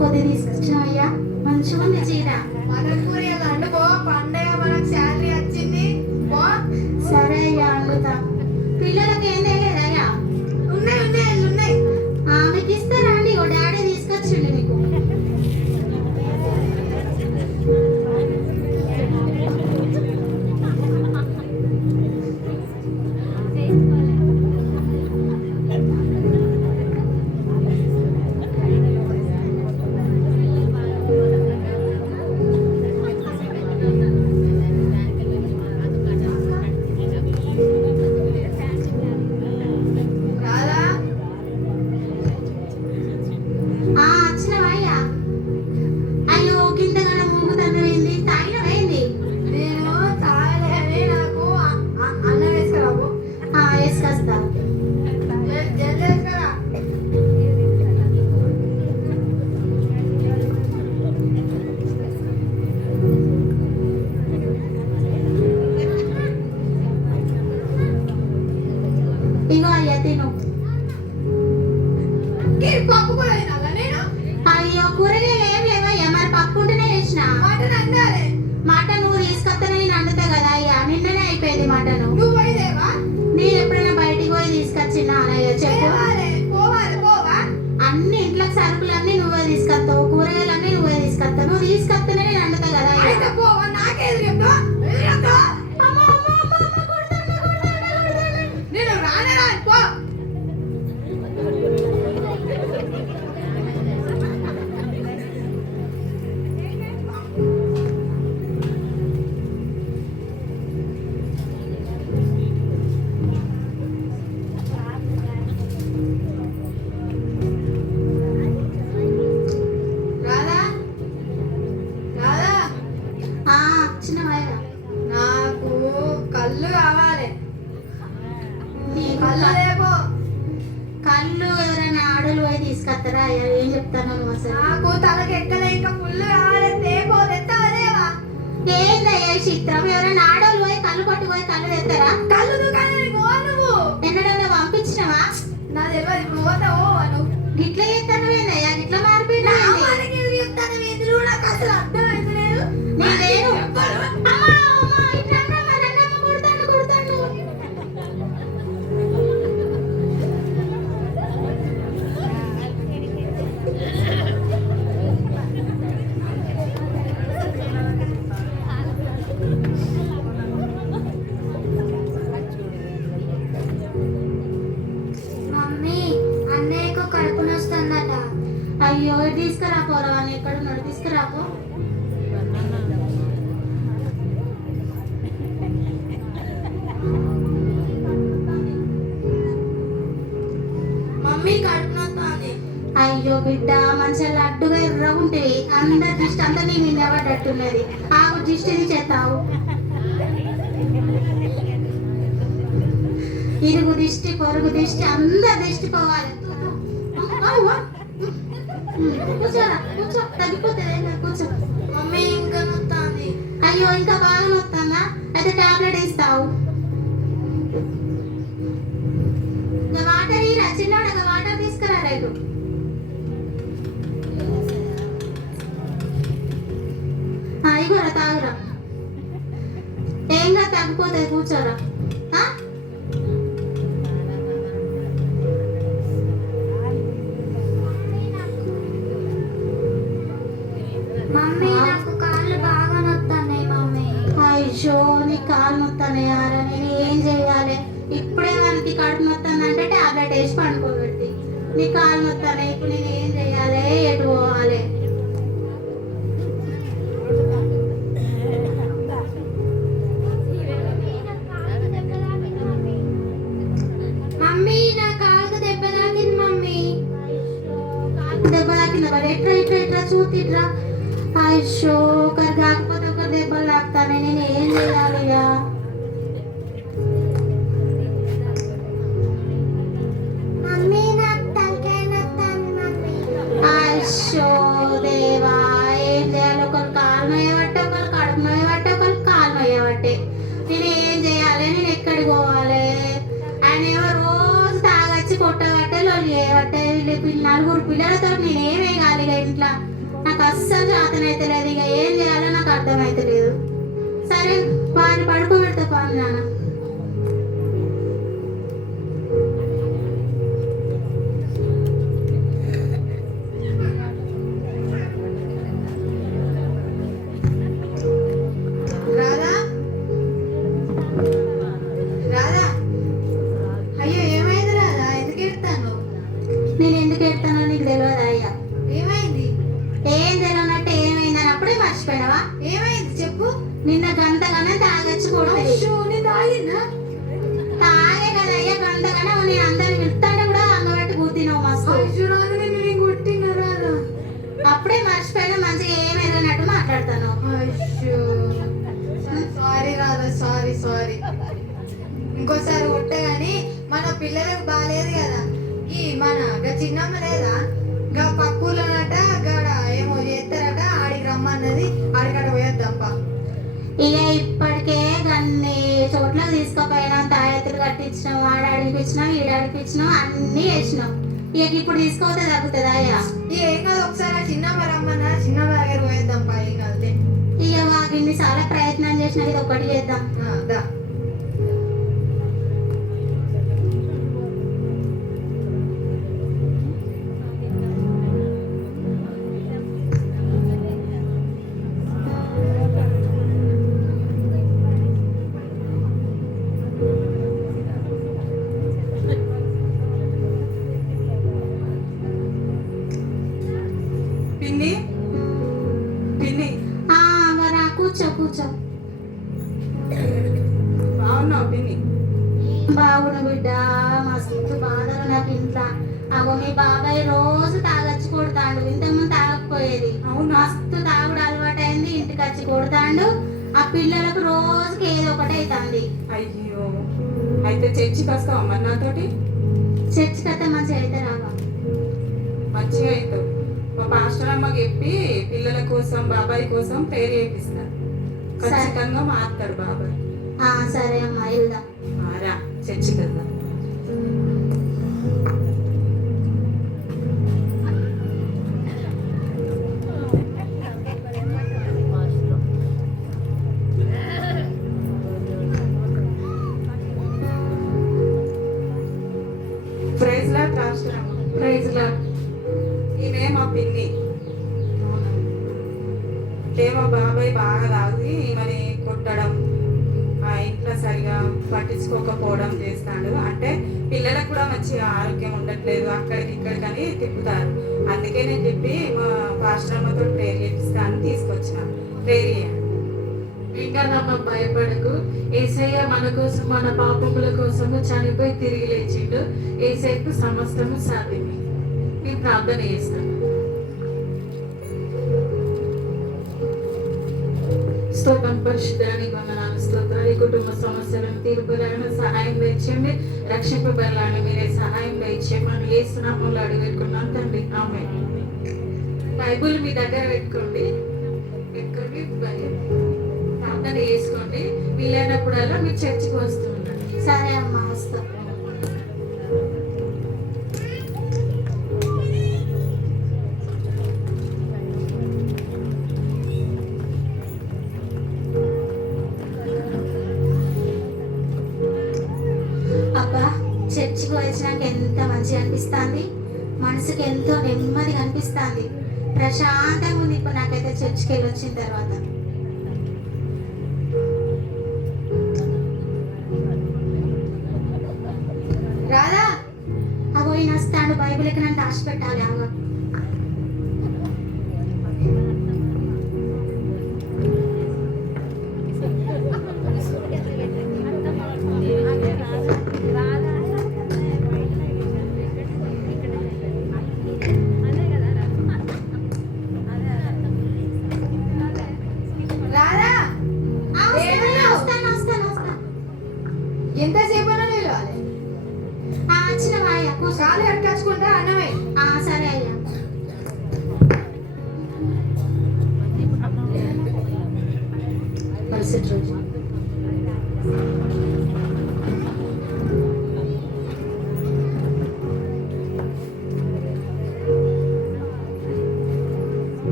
కొద్ది తీసుకొచ్చినావయ్యా, మంచిగా ఉంది చీర. మటన్ కూర వండుకో, పండగ మనకు శాలరీ వచ్చింది. సరే అయ్యా వండుతా. పిల్లలకి ఏం తెలియదయ్యా? ఉన్నాయి ఉన్నాయి ఉన్నాయి. మీకు ఇస్తారా అండి? ఓ డాడీ తీసుకొచ్చిండు మీకు. ఇగో అయ్యా తిను. పప్పు కూడా తినాలా నేను? అయ్యో కూరగాయలు ఏం లేవయ్యా, మరి పప్పు ఉంటేనే చేసిన. మటన్ అండాలి. మటన్ నువ్వు తీసుకొస్తానే నేను వండుతా కదా అయ్యా, నిన్ననే అయిపోయింది మటన్. నువ్వు పోయిదేవా? నేను ఎప్పుడైనా బయటికి పోయి తీసుకొచ్చినా అయ్యా చెప్పు. పోవాలి పోవా? అన్ని ఇంట్లోకి సరుకులన్నీ నువ్వే తీసుకొస్తావు, కూరగాయలన్నీ నువ్వే తీసుకొస్తావు. నువ్వు తీసుకొస్తేనే నేను వండుతా కదా అయ్యా. పోవా? నాకేది చెప్తా? నేను రానే రాను పో. రాదా రాదా? చిన్నవయ్యా నాకు కళ్ళు కావాలి. నీ కళ్ళు లేపో. కళ్ళు ఎవరైనా ఆడలు పోయి తీసుకొస్తారా అయ్యా? ఏం చెప్తాను నువ్వు అసలు? నాకు తలకి ఎక్కలే, ఇంకా ఫుల్ కావాలి. తేపో తెస్తావా? ఏందయ్యా ఈ చిత్రం? ఎవరైనా ఆడోళ్ళు పోయి కళ్ళు పట్టుకుపోయి కళ్ళు తెస్తారా? కళ్ళు దుకాణానికి పో నువ్వు. ఎన్నడన్నా పంపించినవా? నా తెలియదు. ఇప్పుడు పోతావో నువ్వు గిట్ల చేస్తాను ఏందయ్యా? గిట్ల మారిపోయినా నాకు అసలు అర్థం అవుతలేదు. నేను మమ్మీ, అన్నయ్యకు కడుపు నొస్తుందట. అయ్యో తీసుకురా పోరా, అని ఎక్కడున్నాడు తీసుకురాపో. మమ్మీ కడుపు నొస్తుంది. అయ్యో బిడ్డ, మంచిగా లడ్డుగా ఎర్రగుంటేవి, అందరి దిష్టి అంతా నీ మీద పడ్డట్టున్నది. ఆగు దిష్టిని చేస్తావు. ఇరుగు దిష్టి పొరుగు దిష్టి అందరి దిష్టి పోవాలి. కూర్చోరా, కూర్చో, తగ్గిపోతుంది. కూర్చో. మమ్మీ ఇంకా నొస్తుంది. అయ్యో ఇంకా బాగా నొస్తుందా? అయితే టాబ్లెట్ ఇస్తావు. వాటర్ ఈ చిన్నోడు వాటర్ తీసుకురా రేపు. ఇగోరా తాగురా, ఏంగా తగ్గిపోతుంది. కూర్చోరా. మమ్మీ నాకు కాళ్ళు బాగా నొస్తున్నాయి మమ్మీ. అయ్యో నీ కాలు నొస్తానయ్యారా, నేను ఏం చెయ్యాలి? ఇప్పుడే మనకి కడుపు నొస్తుందంటే టాబ్లెట్ వేసి పండుకోబెట్టి, నీ కాలు నొస్తానే. ఇప్పుడు నేను ఏం చెయ్యాలి? ఎటు పోవాలి? మమ్మీ నా కాలుకు దెబ్బ తాకింది మమ్మీ. దెబ్బ తాకిందా? మరి ఎట్రా ఇట్లా ఇట్లా చూతిట్రా. అయ్యో ఒకరు కాకపోతే ఒకరు దెబ్బలు తాకుతానే, నేను ఏం చేయాలి? మమ్మీ నాకు తలకాయ నొస్తుంది మమ్మీ. అయ్యో దేవా, ఏం చేయాలి? ఒకరు కాలు నొయ్యబట్టే, ఒకరు కడుపు నొయ్యబట్టే, ఒకరు కాలు నొయ్యబట్టే. నేను ఏం చేయాలి? నేను ఎక్కడికి పోవాలి? ఆయన ఏమో రోజు తాగొచ్చి కొట్టబట్టే లొల్లి చేయబట్టే. వీళ్ళు నలుగురు పిల్లలతో నేనేమే కాలిగా ఇంట్లో నాకు అస్సలు చేతనైతే లేదు. ఇక ఏం చేయాలో నాకు అర్థమైతే లేదు. సరే వాడిని పడుకోబెడతా పాను నాన్న. రాధా రాధా అయ్యో ఏమైంది రాధా? ఎందుకు ఎడతాను? నేను ఎందుకు ఎడతానో నీకు తెలియదు అయ్యా. ఏమైంది? ఏం తెలియనట్టు ఏమైందని అప్పుడే మర్చిపోయినావా? ఏమైంది చెప్పు. నిన్న గంటగానే తాగొచ్చి కొడుతుంది. అయ్యో, నేను తాగినా? తాగే కదా అయ్యా గంటగానే నేను అందరిని పిలుస్తాంటే కూడా అంగబెట్టి కూర్చున్నావు మస్తు. అయ్యో రాధా, నేను కొట్టినా రాధా? అప్పుడే మర్చిపోయినా మంచిగా ఏం ఎరగనట్టు మాట్లాడతాను. అయ్యో సారీ రాధా, సారీ సారీ. ఇంకోసారి కొట్ట గాని మన పిల్లలకు బాగాలేదు కదా. ఈ మన చిన్నమ్మ లేదా గా పక్కూర్లోనట గాడ ఏమో చేస్తారట, ఆడికి రమ్మన్నది. ఆడికాడ పోయేద్దాంపా. ఇక ఇప్పటికే అన్ని చోట్ల తీసుకుపోయినాం, తాయెత్తులు కట్టించినాం, ఆడ అడిపించినాం, ఈడ అడిపించినాం, అన్ని చేసినాం. ఇక ఇప్పుడు తీసుకోతే తగ్గుతుందా అయ్యా? ఏం కాదు, ఒకసారి ఆ చిన్నమ్మ రమ్మన్నా, చిన్నమ్మ దగ్గర పోయేద్దాంపా. ఏం కాదులే. ఇక మాకు ఇన్నిసార్లు ప్రయత్నం చేసినా ఇది ఒకటి చేద్దాం. దా. పిన్ని పిన్ని మరి కూర్చో కూర్చో. బాగున్నావు పిన్ని? బాగున్న బిడ్డ, మస్తు బాధలు నాకు ఇంట్లో. అగో మీ బాబాయ్ రోజు తాగొచ్చి కొడతాడు. ఇంతకుముందు తాగకపోయేది. అవునా? మస్తు తాగుడు అలవాటు అయింది. ఇంటికి వచ్చి కొడతాడు. ఆ పిల్లలకు రోజుకి ఏదో ఒకటి అవుతుంది. అయ్యో, అయితే చర్చికి వస్తావా మరి నాతోటి? చర్చికి అయితే మంచిగా అయితే రావా? మంచిగా అవుతావు. మా పాస్టర్ అమ్మకి చెప్పి పిల్లల కోసం బాబాయ్ కోసం ప్రేయర్ చేపిస్తా. ఖచ్చితంగా మారుతాడు బాబాయ్. సరే అమ్మా, వెళ్దాం. రా చర్చికి వెళ్దాం. ప్రైజ్ లార్డ్ పాస్టర్ అమ్మ. Praise Lord. ఈమె మా పిన్ని. అంటే మా బాబాయ్ బాగా తాగి ఈమెని కొట్టడం, ఆ ఇంట్లో సరిగా పట్టించుకోకపోవడం చేస్తాడు. అంటే పిల్లలకు కూడా మంచిగా ఆరోగ్యం ఉండట్లేదు, అక్కడికి ఇక్కడికని తిప్పుతారు. అందుకే నేను చెప్పి మా పాస్టర్ అమ్మతో ప్రేయర్ చేపిస్తాను తీసుకొచ్చిన. ప్రేయర్ చేయండి. ఇంకానమ్మ భయపడకు. యేసయ్య మన కోసం, మన పాపముల కోసము చనిపోయి తిరిగి లేచిండు. యేసయ్యకు సమస్తము సాధ్యమే. నేను ప్రార్థన చేస్తాను. స్తోత్రం పరిశుద్ధానికి వందనాలు, స్తోత్రాలు. కుటుంబ సమస్యలను తీర్పులను సహాయం తెచ్చండి. రక్షింపబడాలని మీరే సహాయం తెచ్చేయమని యేసు నామములో అడిగేట్టుకున్నాం తండ్రి. ఆమేన్. బైబుల్ మీ దగ్గర పెట్టుకోండి. ప్రార్థన చేసుకోండి. వీలైనప్పుడల్లా మీరు చర్చికి వస్తూ ఉండండి. సరే అమ్మా, వస్తాం. అబ్బా, చర్చికి వచ్చినాక ఎంత మంచిగా అనిపిస్తుంది. మనసుకి ఎంతో నెమ్మదిగా అనిపిస్తుంది. ప్రశాంతంగా ఉంది ఇప్పుడు నాకైతే చర్చికి వెళ్ళి వచ్చిన తర్వాత. రాధా, అగో ఈయన వస్తాడు. బైబిల్కి నన్ను దాచి పెట్టాలి. అగో రాధా వస్తాను వస్తాను వస్తాను. ఎంతసేపు అన్నా నిలవాలి? వచ్చిన వాయ్యా కూర్చో. కాలు కట్టుకుంటా అన్నమే. సరే అయ్యా. మరుసటి రోజు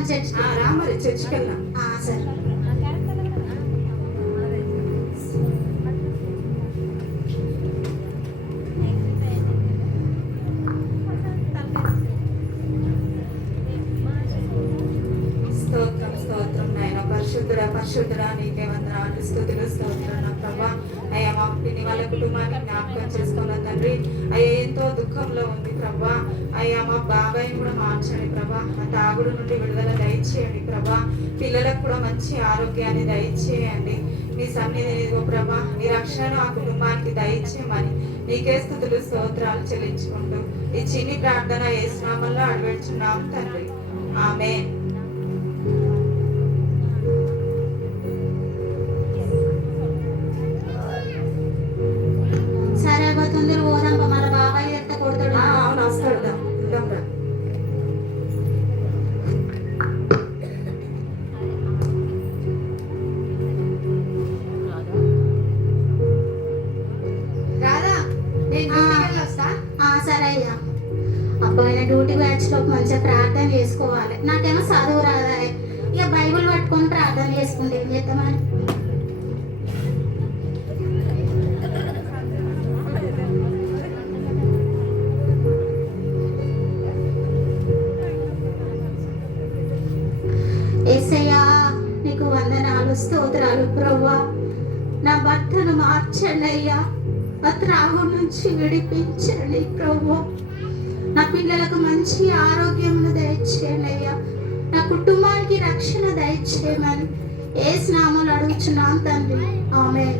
వెళ్దాం చర్చికి. రా మరి చర్చికి వెళ్దాం. సరే. స్తోత్రం స్తోత్రం నాయన. పరిశుద్ధుడా పరిశుద్ధుడా నీకే వందనాలు స్తుతులు స్తోత్రం నా ప్రభా. అయ్యా మా పిన్ని వాళ్ళ కుటుంబాన్ని జ్ఞాపకం చేసుకున్న తండ్రి. అయ్యా ఎంతో దుఃఖంలో ఉంది ప్రభా. అయ్యా మా బాబాయిని కూడా మార్చండి ప్రభా. ఆ తాగుడు నుండి విడుదల దయచేయండి ప్రభా. పిల్లలకు కూడా మంచి ఆరోగ్యాన్ని దయచేయండి. మీ సన్నిధి ఇదిగో ప్రభా, మీ రక్షణను ఆ కుటుంబానికి దయచేయమని నీకే స్తుతులు స్తోత్రాలు చెల్లించుకుంటూ ఈ చిన్ని ప్రార్థన యేసు నామములో అడివేడుచున్నాం తండ్రి. ఆమేన్. సరే అబ్బా, తొందర పోదాం. మన బాబాయ్ ఎంత కొడతాడు. అవును వస్తాడు. వెళ్దాం రా. రాదా నేను డ్యూటీకి వెళ్ళి వస్తా. సరే అయ్యా. అబ్బాయి డ్యూటీ బ్యాచ్ లో మంచిగా ప్రార్థన చేసుకోవాలి. నాకేమో చదువు రాదా, ఇక బైబిల్ పట్టుకొని ప్రార్థన చేసుకుంటే ఏం చేద్దామని. యేసయ్యా నీకు వందనాలు స్తోత్రాలు ప్రభువా. నా భర్తను మార్చండి అయ్యా. ఆ త్రాగు నుంచి విడిపించండి ప్రభు. నా పిల్లలకు మంచి ఆరోగ్యమును దయచేయండి అయ్యా. నా కుటుంబానికి రక్షణ దయచేయమని యేసు నామములో అడుగుచున్నాం తండ్రి. ఆమేన్.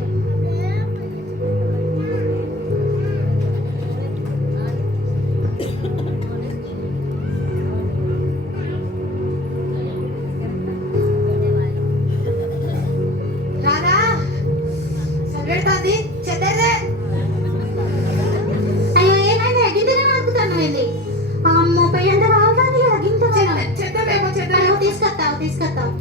రాదా పెడుతుంది చెద్దదే. అయ్యో ఏమైంది? గింతనే నడుపుతాను ఏంది? అమ్మో పెయ్యంత కావాలి కదా గింత. చెద్దమేమో చెద్దమే. అయ్యో తీసుకొస్తావు తీసుకొస్తావు.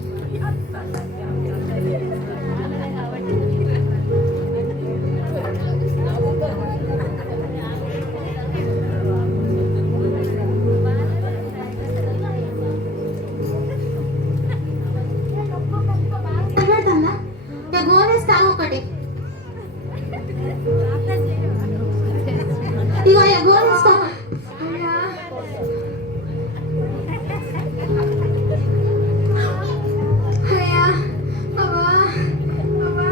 పెడుతుందా? ఇక గోలేస్తావు ఒకటి. ఇగో ఇక గోలేస్తావు. అయ్యా అయ్యా అబ్బా అబ్బా.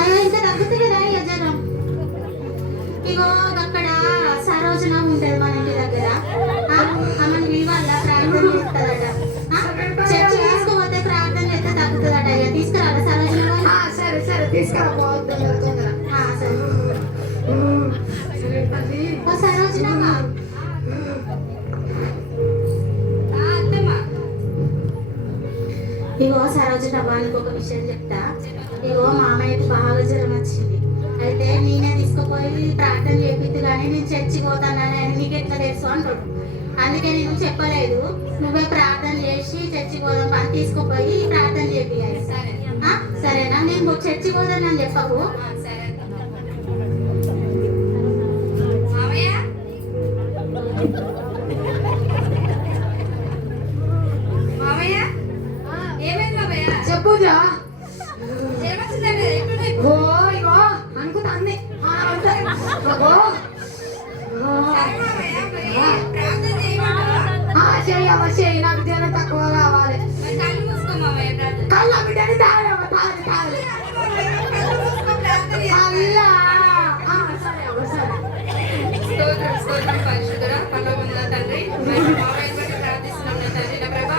అయ్యో ఇంకా తగ్గుతుందా ఇక జ్వరం? ఇగో అక్కడ సరోజన ఉంటుంది మన ఇంటి దగ్గర. ఆమెను విలువల్ల ప్రార్థన చేస్తుందట. చర్చి తీసుకుపోతే ప్రార్థన చేస్తే తగ్గుతుందట. ఇక తీసుకురావాలి సరోజన వాళ్ళు. సరే సరే తీసుకురా పోవద్దు తొందర. సరే. సరే తల్లి. ఓ సరోజన ఇగో సరోజన వాళ్ళకి ఒక విషయం చెప్తా. ఇగో మామయ్యకి బాగా జ్వరం వచ్చింది. అయితే నేనే తీసుకుపోయి ప్రార్థన చేపిద్దు కానీ నేను చర్చికి పోతానని నీకు ఎట్లా తెలుసు అంటాడు. అందుకే నేను చెప్పలేదు. నువ్వే ప్రార్థన చేసి చర్చికి పోదాం పని తీసుకుపోయి ప్రార్థన చేపియాలి. సరేనా? నేను చర్చికి పోదానని చెప్పకు. చెప్పుజా. ఓ ఇగో అనుకుంటాంది. చెయ్యమ్మ చెయ్యి. నాకు జ్వరం తక్కువ కావాలి. కళ్ళ బిడ్డని తాగమ్మ తాగి తాగి అల్లా. సరే అమ్మ సరే. స్తోత్రం స్తోత్రం పరిశుద్ధుడా పరలోకమున్న తండ్రి, మరి మామయ్య బట్టి ప్రార్థిస్తున్నాం నా తండ్రి నా ప్రభా.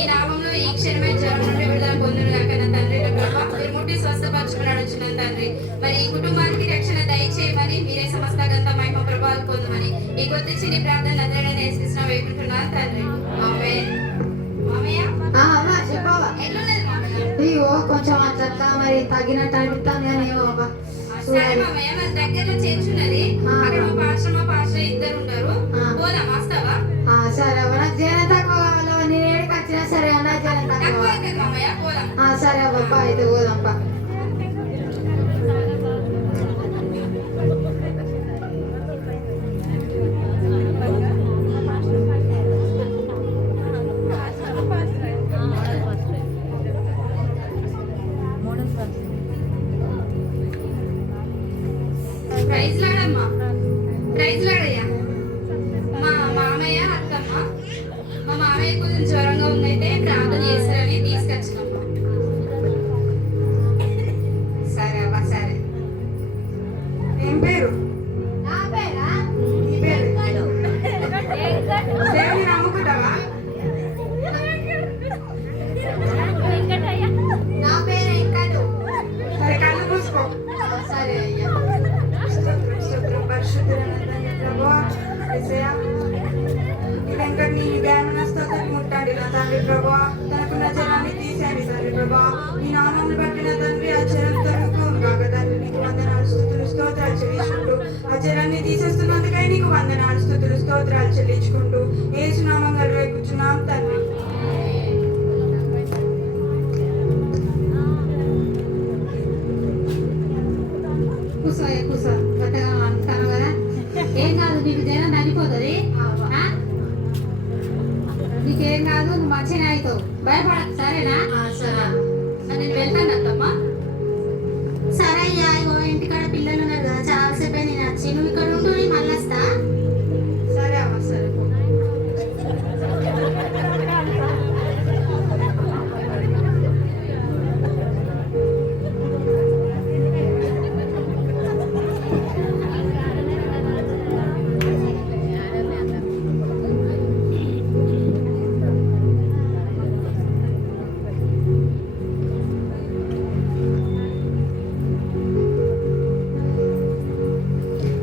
ఈ నామంలో ఈ క్షణమే జ్వరం నుండి విడుదల పొందును గాక నా తండ్రి నా ప్రభా. మీరు ముట్టి స్వస్థపరచుకుని అడుగుచున్నాను తండ్రి. మరి ఈ కుటుంబానికి రక్షణ దయచేయమని మీరే సమస్త గంత మహిమ ప్రభావాలు పొందమని ఈ కొద్ది చిన్ని ప్రార్థన అందరినీ వేసుకృష్ణ వేడుకుంటున్నాను తండ్రి. ఆమేన్. మామయ్య అమ్మ చెప్పవా. ఎట్లున్నది మామయ్య? ఇగో కొంచెం అట్లా మరి తగినట్టు అనిపిస్తాను కానీ ఏమో సరే మామయ్య, మన దగ్గరలో చేర్చున్నది. అక్కడ మా పాస్టర్ ఇద్దరు ఉంటారు. పోదాం వస్తావా? సరే అవ్వ. నాకు జ్వరం తక్కువ కావాలి. నేను ఏడికి వచ్చినా సరే అన్న జ్వరం తక్కువ. తక్కువ అవుతుంది మామయ్య, పోదాం. సరే అవ్వ అయితే పోదాంపా. తండ్రి ప్రభా తనకున్న జ్వరాన్ని తీసేయండి తండ్రి ప్రభా ఈ నామాన్ని బట్టిన తండ్రి ఆ జ్వరం తొలగిపోను కాక తండ్రి నీకు వందనాలు స్తుతులు స్తోత్రాలు చెల్లించుకుంటూ ఆ జ్వరాన్ని తీసేస్తున్నందుకై నీకు వందనాలు స్తుతులు స్తోత్రాలు చెల్లించుకుంటూ యేసు నామములో వేడుకుంటున్నాం తండ్రి. కూసో గట్టగా అంటాను కదా. ఏం కాదు, నీకు జనం తగ్గిపోతుంది. నీకేం కాదు, నువ్వు మంచిగా అవుతావు, భయపడకు సరేనా? సరే నేను వెళ్తాను అత్తమ్మా. సరే అయ్యా, ఇగో ఇంటికాడ పిల్లలు ఉన్నారు కదా, చాలాసేపు నేను వచ్చి నువ్వు ఇక్కడ ఉండు, నేను మళ్ళీ వస్తా. సరే అమ్మ, సరే.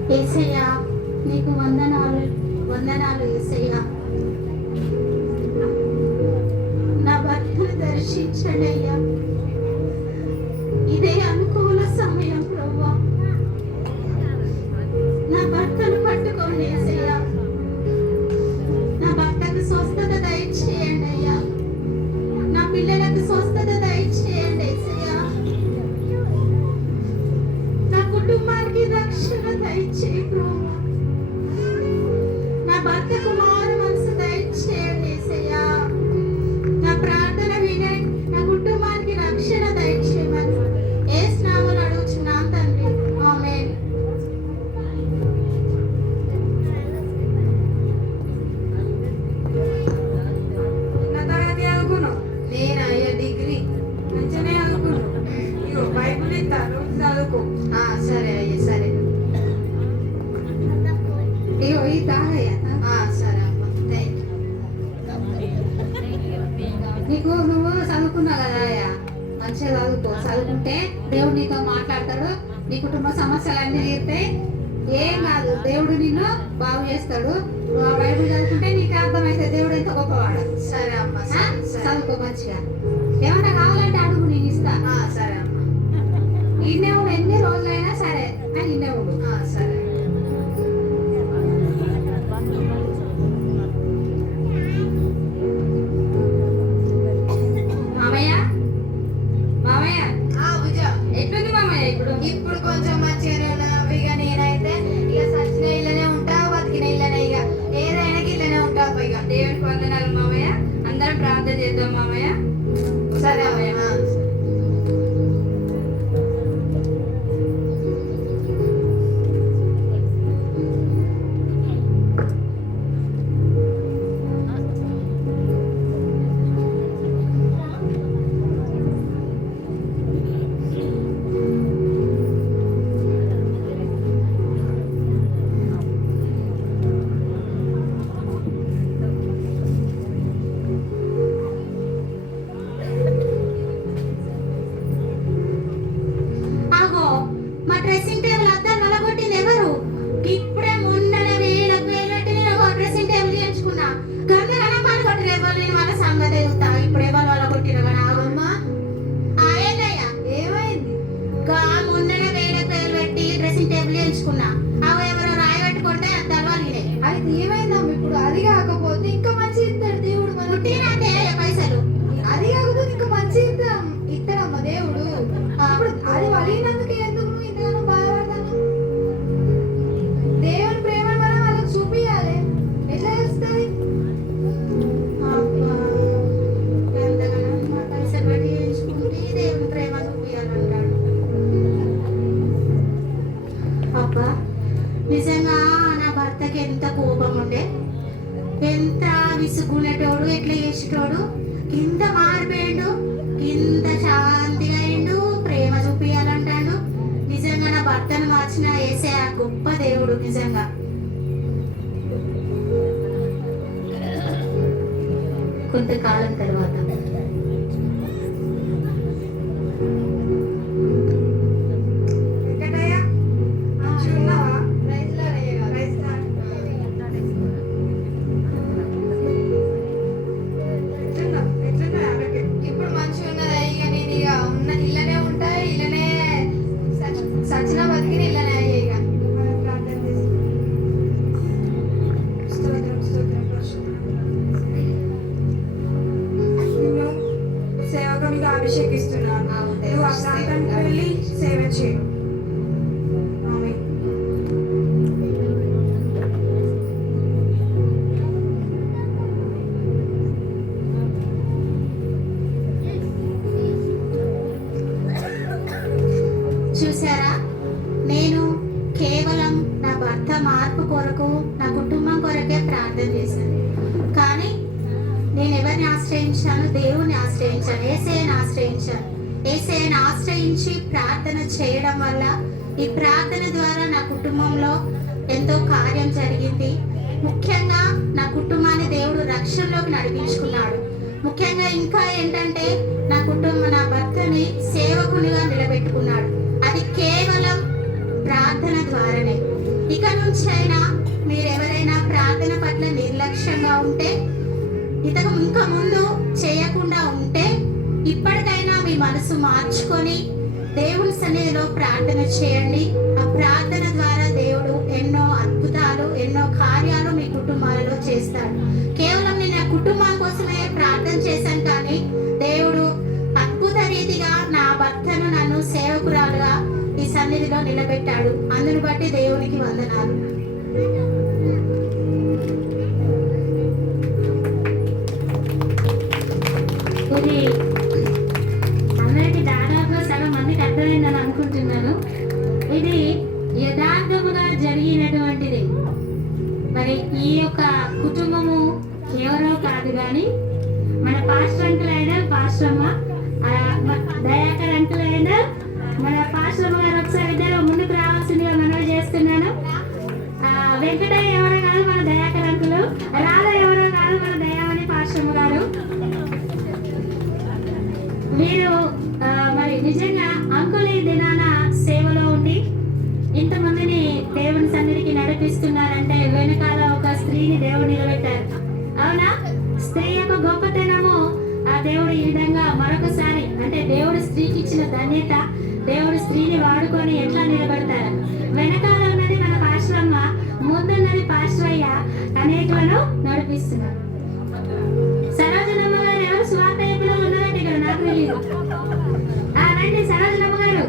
యేసయ్యా నీకు వందనాలు వందనాలు యేసయ్యా. నా భర్తను దర్శించండి అయ్యా, ఇదే అనుకూల సమయం ప్రభువా. నా భర్తను పట్టుకోండి యేసయ్యా, నా భర్తకు స్వస్థత దయచేయండి అయ్యా, నా పిల్లలకు స్వస్థత దయచేయండి యేసయ్యా, నా కుటుంబానికి రక్షణ దయచేయి ప్రభువా, నా భర్తకు మారు మనసు దయచేయండి యేసయ్యా, నా ప్రార్థన వినండి, నా కుటుంబానికి రక్షణ దయచేయమని యేసు నామములో అడుగుచున్నాం తండ్రి, ఆమేన్. నా తరగతి అనుకున్నావు నేను అయ్యా డిగ్రీ. మంచిగానే అనుకున్నావు. ఇగో బైబుల్ ఇస్తారు చదువుకో. సరే అయ్యా, సరే. ఇగో ఈ తాగయ్యా. సరే అమ్మ, థ్యాంక్ నీకు నువ్వు చదువుకున్నావు కదా అయ్యా, మంచిగా చదువుకో. చదువుకుంటే దేవుడు నీతో మాట్లాడతాడు, నీ కుటుంబ సమస్యలన్నీ తీరుతాయి. ఏం కాదు, దేవుడు నిన్ను బాగు చేస్తాడు. నువ్వు ఆ బైబిల్ చదువుకుంటే నీకు అర్థమైతే దేవుడు ఎంత గొప్పవాడు. సరే అమ్మ, చదువుకో మంచిగా. ఏమన్నా కావాలంటే అడుగు, నేను ఇస్తా. సరే అమ్మ. ఇన్నే ఉండు, ఎన్ని రోజులైనా సరే అని ఇన్నే ఉండు. సరే. మామయ్య మామయ్య ఎట్లుంది మామయ్య ఇప్పుడు? ఇప్పుడు కొంచెం మంచిగానే ఉన్నావు. ఇక నేనైతే ఇక సచిన ఇళ్ళనే ఉంటా, బతికిన ఇళ్ళనే, ఇక ఏదైనా ఇళ్ళనే ఉంటా. ఇక దేవునికి వందనాలు మామయ్య. అందరం ప్రార్థన చేద్దాం మామయ్య. సరే అమ్మయ్య. ఆగో, మా డ్రెస్సింగ్ టేబుల్ అద్దరు నలగొట్టింది ఎవరు? ఇప్పుడే మొన్ననే వేలకు వేలట్టి నేను ఒక డ్రెస్సింగ్ టేబుల్ చేయించుకున్నా. గందరగనం పని కొట్టిన ఎవరు, నేను వాళ్ళ సంగతి ఎదుగుతా. ఇప్పుడు ఎవరు వాళ్ళ కొట్టిన కానీ ఆగమ్మా. ఏంటయ్యా ఏమైంది? మొన్ననే వేలకు వేలు పెట్టి డ్రెస్సింగ్ టేబుల్ చేయించుకున్నా. అవి ఎవరో రాయి పెట్టి కొడితే అద్దాలు వలిగినాయి. అది ఏమైందమ్మ? ఇప్పుడు అది కాకపోతే ఇంకా మంచి ఇస్తాడు దేవుడు మనకి. పుట్టినంటే పైసలు అది కాకపోతే ఇంకా మంచి ఇస్తాడమ్మ దేవుడు. ఇప్పుడు అది వలిగినందుకు ఎందుకు నువ్వు ఇంతగానో బాధపడతాను? దేవుని ప్రేమను మనం వాళ్ళకి చూపియాలి. ఎట్లా తెలుస్తుంది? అబ్బా, ఎంతగానో మా పైసలు పెట్టి చేయించుకుంటే దేవుని ప్రేమ చూపించాలంటాడు. అబ్బా, నిజంగా నా భర్తకి ఎంత కోపం ఉండే, ఎంత విసుగునేటోడు, ఎట్లా చేసేటోడు, ఇంత మారిపోయిండు, ఇంత శాంతిగా అయిండు, ప్రేమ చూపియాలంటాడు. నిజంగా నా భర్తను మార్చిన యేసయ్య గొప్ప దేవుడు నిజంగా. కొంతకాలం తర్వాత వెంకటయ్య మంచిగా ఉన్నావా? రైతులో రేగాలి. రైస్ రా. అభిషేకిస్తున్నాను. నువ్వు ఆ ప్రాంతానికి వెళ్ళి సేవ చేయి. ఆమేన్. చూసారా, నేను కేవలం నా భర్త మార్పు కొరకు, నా కుటుంబం కొరకే ప్రార్థన చేశాను. కానీ నేను ఎవరిని ఆశ్రయించాను? దేవుని ఆశ్రయించాను, యేసయ్యను ఆశ్రయించాను. యేసయ్యను ఆశ్రయించి ప్రార్థన చేయడం వల్ల, ఈ ప్రార్థన ద్వారా నా కుటుంబంలో ఎంతో కార్యం జరిగింది. ముఖ్యంగా నా కుటుంబాన్ని దేవుడు రక్షణలోకి నడిపించుకున్నాడు. ముఖ్యంగా ఇంకా ఏంటంటే నా భర్తని సేవకునిగా నిలబెట్టుకున్నాడు. అది కేవలం ప్రార్థన ద్వారానే. ఇక నుంచి అయినా మీరెవరైనా ప్రార్థన పట్ల నిర్లక్ష్యంగా ఉంటే, ఇంకా ముందు చేయకుండా ఉంటే, ఇప్పటికైనా మీ మనసు మార్చుకొని దేవుని సన్నిధిలో ప్రార్థన చేయండి. ఆ ప్రార్థన ద్వారా దేవుడు ఎన్నో అద్భుతాలు, ఎన్నో కార్యాలు మీ కుటుంబాలలో చేస్తాడు. కేవలం నేను నా కుటుంబం కోసమే ప్రార్థన చేశాను, కానీ దేవుడు అద్భుత రీతిగా నా భర్తను, నన్ను సేవకురాలుగా ఈ సన్నిధిలో నిలబెట్టాడు. అందును బట్టి దేవునికి వందనాలు. ఇది అందరికి దాదాపుగా సగం మందికి అర్థమైందని అనుకుంటున్నాను. ఇది యథార్థముగా జరిగినటువంటిది. మరి ఈ యొక్క కుటుంబము ఎవరో కాదు, కానీ మన పాస్టర్ అంకుల్ అయినా, పాస్టర్ అమ్మ, దయాకర్ అంకుల్ అయినా, మన పాస్టర్ అమ్మ గారు ఒకసారి ఇద్దరు ముందుకు రావాల్సిందిగా మనవి చేస్తున్నాను. వెంకటయ్య ఎవరో కాదు, మన దయాకర్ అంకులు. రాధ ఎవరో కాదు, మన దయామణి పాస్టర్ అమ్మ గారు. మీరు మరి నిజంగా అంకుల్ ఈ దినాన సేవలో ఉండి ఇంతమందిని దేవుని సన్నిధికి నడిపిస్తున్నారంటే వెనకాల ఒక స్త్రీని దేవుడు నిలబెట్టారు. అవునా? స్త్రీ యొక్క గొప్పతనము ఆ దేవుడు ఈ విధంగా మరొకసారి, అంటే దేవుడు స్త్రీకి ఇచ్చిన ధన్యత, దేవుడు స్త్రీని వాడుకొని ఎట్లా నిలబెడతారు. వెనకాల ఉన్నది మన పాస్టర్ అమ్మ, ముందున్నది పాస్టర్ అయ్య అనేకులను నడిపిస్తున్నారు. సరోజనమ్మ గారు ఎవరు స్వార్థయ్యలో ఉన్నారంటే ఇక్కడ నాకు తెలియదు. రండి సరోజనమ్మ గారు,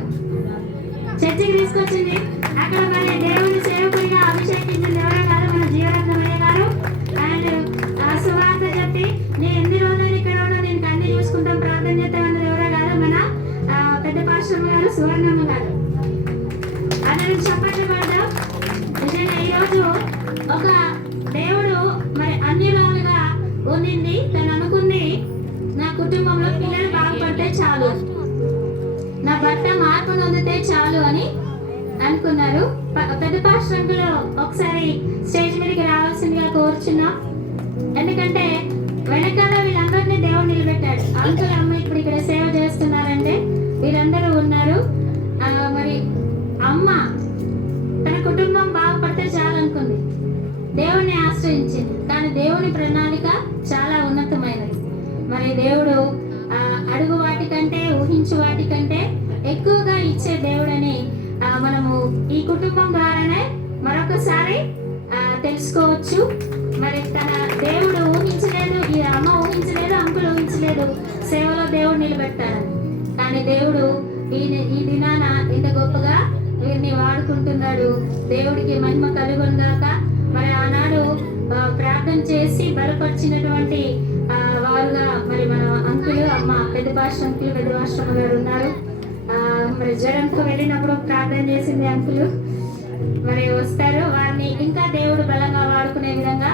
చర్చికి తీసుకొచ్చింది. అక్కడ మరి దేవుని సేవకుడిగా అభిషేకించింది ఎవరో కాదు, మన జీవరత్నమయ్య గారు. ఆయన సువార్త చెప్పి నేను ఎన్ని రోజులు ఇక్కడ ఉన్నా, నేను అన్ని చూసుకుంటాం, ప్రార్థన చేస్తామన్నది ఎవరో కాదు, మన పెద్ద పాస్టర్ గారు, సువర్ణమ్మ గారు. అందరూ చెప్పండి కదా. నిజంగా ఈరోజు ఒక దేవుడు మరి అన్యురాలుగా ఉండింది. తను అనుకుంది, నా కుటుంబంలో పిల్లలు బాగుపడితే చాలు, నా భర్త మార్పు నొందితే చాలు అని అనుకున్నారు. పెద్ద పాస్టర్లో ఒకసారి స్టేజ్ మీదకి రావాల్సిందిగా కోరుచున్నాం. ఎందుకంటే వెనకాల వీళ్ళందరినీ దేవుడు నిలబెట్టాడు. అంకుల్ అమ్మ ఇప్పుడు ఇక్కడ సేవ చేస్తున్నారంటే వీళ్ళందరూ ఉన్నారు. మరి అమ్మ తన కుటుంబం బాగుపడితే చాలు అనుకుంది, దేవుణ్ణి ఆశ్రయించింది. కానీ దేవుని ప్రణాళిక చాలా ఉన్నతమైనది. మరి దేవుడు అడుగు వాటికంటే, ఊహించు వాటికంటే ఎక్కువగా ఇచ్చే దేవుడని మనము ఈ కుటుంబం ద్వారానే మరొకసారి తెలుసుకోవచ్చు. మరి తన దేవుడు ఊహించలేదు, ఈ అమ్మ ఊహించలేదు, అంకులు ఊహించలేదు సేవలో దేవుడు నిలబెట్టాడని. కానీ దేవుడు ఈ దినాన ఇంత గొప్పగా వీరిని వాడుకుంటున్నాడు. దేవుడికి మహిమ కలుగునుగాక. మరి ఆనాడు ప్రార్థన చేసి బలపరిచినటువంటి వారుగా మరి మన అంకులు, అమ్మ, పెద్ద పాస్టర్ అంకులు, పెద్ద పాస్టర్ గారు ఉన్నారు. మరి జ్వరంతో వెళ్ళినప్పుడు ప్రార్థన చేసింది అంకులు. మరి వస్తారు, వారిని ఇంకా దేవుడు బలంగా వాడుకునే విధంగా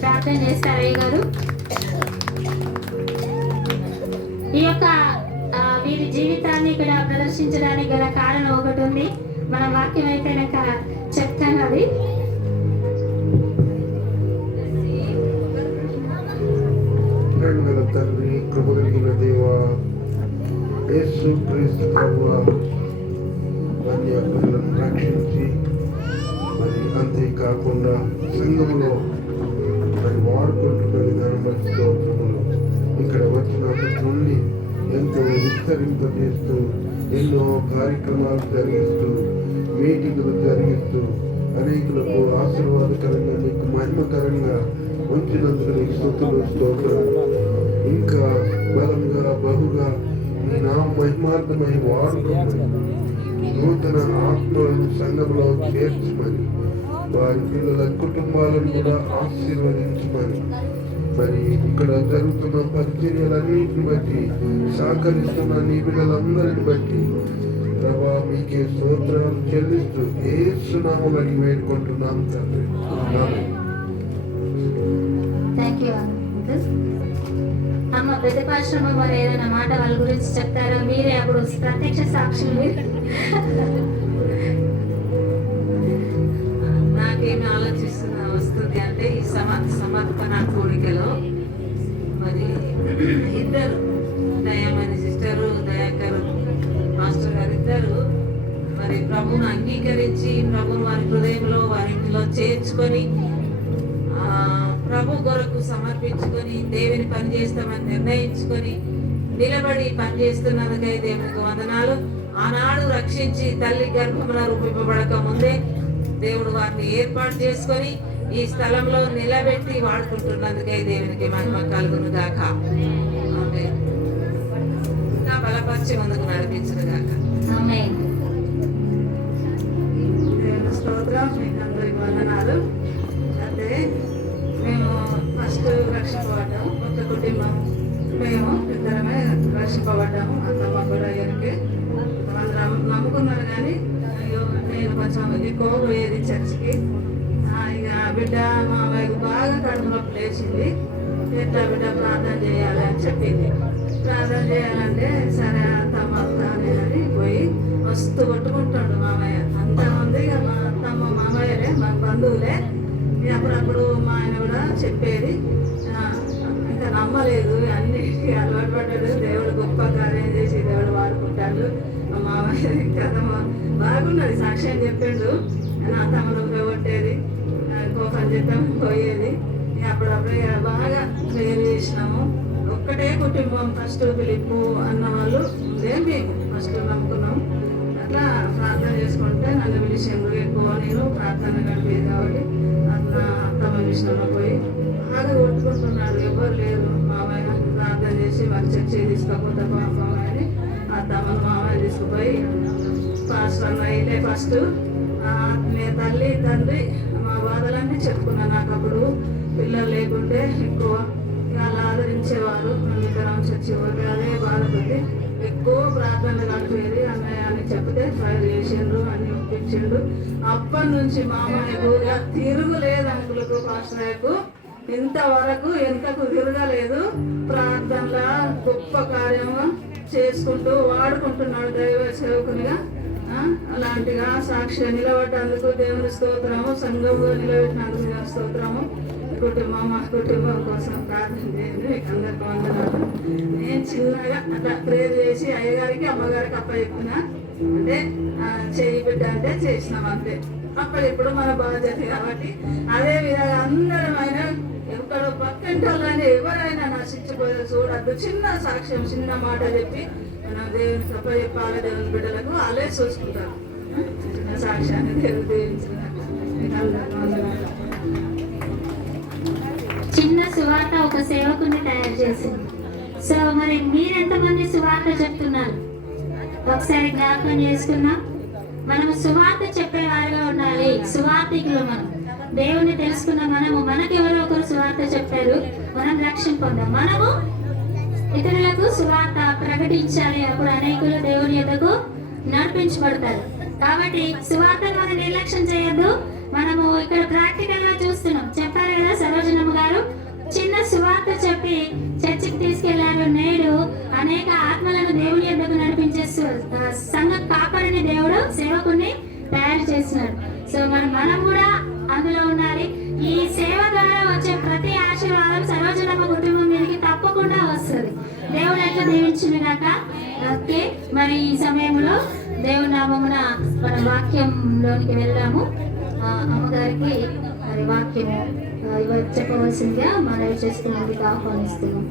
ప్రార్థన చేస్తారు అయ్య గారు. ఈ యొక్క వీరి జీవితాన్ని ఇక్కడ ప్రదర్శించడానికి గల కారణం ఒకటి ఉంది. మన వాక్యం అయిపోయినాక చెప్తాను అది. ప్రేమగల తండ్రి, కృప కలిగిన దేవా, యేసు క్రీస్తు ప్రభువా, మరి ఆ పిల్లలను రక్షించి మరి అంతేకాకుండా సంఘంలో మరి వాడుకుంటున్న విధానం బట్టి స్తోత్రములు. ఇక్కడ వచ్చినప్పటి నుండి ఎంతో విస్తరింపజేస్తూ, ఎన్నో కార్యక్రమాలు జరిగిస్తూ, మీటింగులు జరిగిస్తూ, అనేకులకు ఆశీర్వాదకరంగా, మీకు మహిమకరంగా ఉంచినందుకు నీకు స్తుతులు, స్తోత్రాలు. ఇంకా బలంగా, బహుగా మీ నామ మహిమార్థమై వాడుకోమని, నూతన ఆత్మలను సంఘంలో చేర్చమని, వారి పిల్లల కుటుంబాలను కూడా ఆశీర్వదించమని, మరి ఇక్కడ జరుగుతున్న పరిచర్యలన్నింటిని బట్టి సహకరిస్తున్న నీ బిడ్డలందరిని బట్టి ప్రభా మీకే స్తోత్రాలు చెల్లిస్తూ యేసునామములో అడిగి వేడుకుంటున్నాం తండ్రి. ఆమేన్. Thank you uncle. అమ్మ ప్రతిపాశ్రమ వారు ఏదైనా మాట వాళ్ళ గురించి చెప్తారా? మీరే అప్పుడు ప్రత్యక్ష సాక్షులు మీరు. నాకేమి వస్తుంది అంటే ఈ సమర్పణ కోరికలో మరి ఇద్దరు దయామణి సిస్టరు, దయాకర్ మాస్టర్ గారు ఇద్దరు మరి ప్రభువును అంగీకరించి ప్రభువును వారి హృదయంలో వారి ఇంటిలో చేర్చుకొని ప్రభు కొరకు సమర్పించుకొని దేవుని పని చేస్తామని నిర్ణయించుకొని నిలబడి పని చేస్తున్నందుకై దేవునికి వందనాలు. ఆనాడు రక్షించి తల్లి గర్భమున రూపింపబడక ముందే దేవుడు వారిని ఏర్పాటు చేసుకొని ఈ స్థలంలో నిలబెట్టి వాడుకుంటున్నందుకై దేవునికి మహిమ కలుగును గాక. ఆమేన్. ఇంకా బలపరిచి ముందుకు నడిపించును గాక. ఆమేన్. దేవుని స్తోత్రం, మీకు అందరికి వందనాలు. అంటే మేము ఫస్ట్ రక్షింపబడ్డాము, కొత్త కుటుంబం మేము ఇద్దరమే రక్షింపబడ్డాము. అత్తమ్మ కూడా అయ్యానికి అందరం నమ్ముకున్నారు. కానీ అయ్యో నేను కొంచెం ఎక్కువ పోయేది చర్చికి. ఇక బిడ్డ మా అమ్మాయికి బాగా కడుపులో లేచింది. ఎట్లా బిడ్డ ప్రార్థన చేయాలి అని చెప్పింది. ప్రార్థన చేయాలంటే సరే అత్తమ్మ అని పోయి మస్తు కొట్టుకుంటాడు మామయ్య. అంతమంది ఇక మా అత్తమ్మ మామయ్యలే, మా బంధువులే. అప్పుడప్పుడు మా ఆయన కూడా చెప్పేది. ఇంకా నమ్మలేదు, అన్ని అలవాటు పడ్డాడు. దేవుడు గొప్ప కార్యం చేసి దేవుడు వాడుకుంటాడు. మా మామయ్య కథ బాగున్నది, సాక్ష్యం చెప్పిండు. నా తమ్ముడు కొట్టేది, కోపం చేద్దాం పోయేది. అప్పుడప్పుడు బాగా ప్రేర్ చేసినాము. ఒక్కటే కుటుంబం. ఫస్ట్ పిలుపు అన్న వాళ్ళు మేము ఫస్ట్ నమ్ముకున్నాం. అట్లా ప్రార్థన చేసుకుంటే నన్ను విషయంలో ఎక్కువ నేను ప్రార్థన గడిపేది కాబట్టి అట్లా అత్తమ్మ విషయంలో పోయి బాగా కొట్టుకుంటున్నాడు. ఎవరు లేరు. మామయ్య ప్రార్థన చేసి మరి చర్చి తీసుకోకపోతే పాపం అని అత్తమ్మను మామయ్య తీసుకుపోయి పాస్టర్ అన్న ఇల్లే ఫస్ట్ మీ తల్లి తండ్రి మా బాధలన్నీ చెప్పుకున్నాను. నాకు అప్పుడు పిల్లలు లేకుంటే ఎక్కువ వాళ్ళు ఆదరించేవారు. ఇద్దరం చర్చి అదే బాధపడి ఎక్కువ ప్రార్థనలు గడిపేది. అన్నయ్య అని చెప్తే ట్రై చేసిండ్రు, అన్ని ఒప్పించిండు. అప్పటి నుంచి మామయ్యకు తిరుగులేదు. అంకులకు పాస్టర్కు ఇంతవరకు ఎంతకు తిరగలేదు. ప్రార్థనల గొప్ప కార్యము చేసుకుంటూ వాడుకుంటున్నాడు దైవ సేవకునిగా. అలాంటిగా సాక్షి నిలబడ్డందుకు దేవుని స్తోత్రము. సంఘంలో నిలబెట్టినందుకు స్తోత్రము. మా కుటుంబం కోసం ప్రార్థన చేయండి. మీకు అందరికీ వందనాలు. నేను చిన్నగా అట్లా ప్రేర్ చేసి అయ్యగారికి అమ్మగారికి అప్పచెప్పిన. అంటే చేయి బిడ్డ అంటే చేసినాం అంతే. అప్పుడు మన బాధ్యత కాబట్టి అదే విధంగా అందరమైన ఎక్కడ పక్కింటి వాళ్ళని ఎవరైనా నశించిపోయారు చూడద్దు. చిన్న సాక్ష్యం, చిన్న మాట చెప్పి మనం దేవుని తప్ప చెప్పాలి. దేవుని బిడ్డలకు వాళ్ళే చూసుకుంటారు. చిన్న సాక్ష్యాన్ని దేవుడు దీవించిన. చిన్న సువార్త ఒక సేవకుని తయారు చేసింది. సో మరి మీరెంతమంది సువార్త చెప్తున్నారు? ఒకసారి జ్ఞాపకం చేసుకున్నాం. మనం సువార్త చెప్పేవారుగా ఉండాలి. సువార్తికులు మనం. దేవుని తెలుసుకున్న మనము, మనకి ఎవరో ఒకరు సువార్త చెప్పారు, మనం రక్షణ పొందాం. మనము ఇతరులకు సువార్త ప్రకటించాలి. అప్పుడు అనేకులు దేవుని యొద్దకు నడిపించబడతారు. కాబట్టి సువార్తను మనం నిర్లక్ష్యం చేయొద్దు. మనము ఇక్కడ ప్రాక్టికల్ గా చూస్తున్నాం. చెప్పారు కదా సరోజనమ్మ గారు, చిన్న సువార్త చెప్పి చర్చికి తీసుకెళ్లారు. నేడు అనేక ఆత్మలను దేవుని యొద్దకు నడిపించే సంఘం కాపరిని దేవుడు సేవకుని తయారు చేస్తున్నాడు. సో మనం కూడా అందులో ఉండాలి. ఈ సేవ ద్వారా వచ్చే ప్రతి ఆశీర్వాదం సరోజనమ్మ కుటుంబం మీదకి తప్పకుండా వస్తుంది. దేవుడు ఎట్లా దీవించింది కాక. ఓకే, మరి ఈ సమయంలో దేవుని నామమున మన వాక్యంలోనికి వెళ్దాము. అమ్మగారికి మరి వాక్యము చెప్పవలసిందిగా మనవి చేసుకున్నందుకు ఆహ్వానిస్తున్నాం.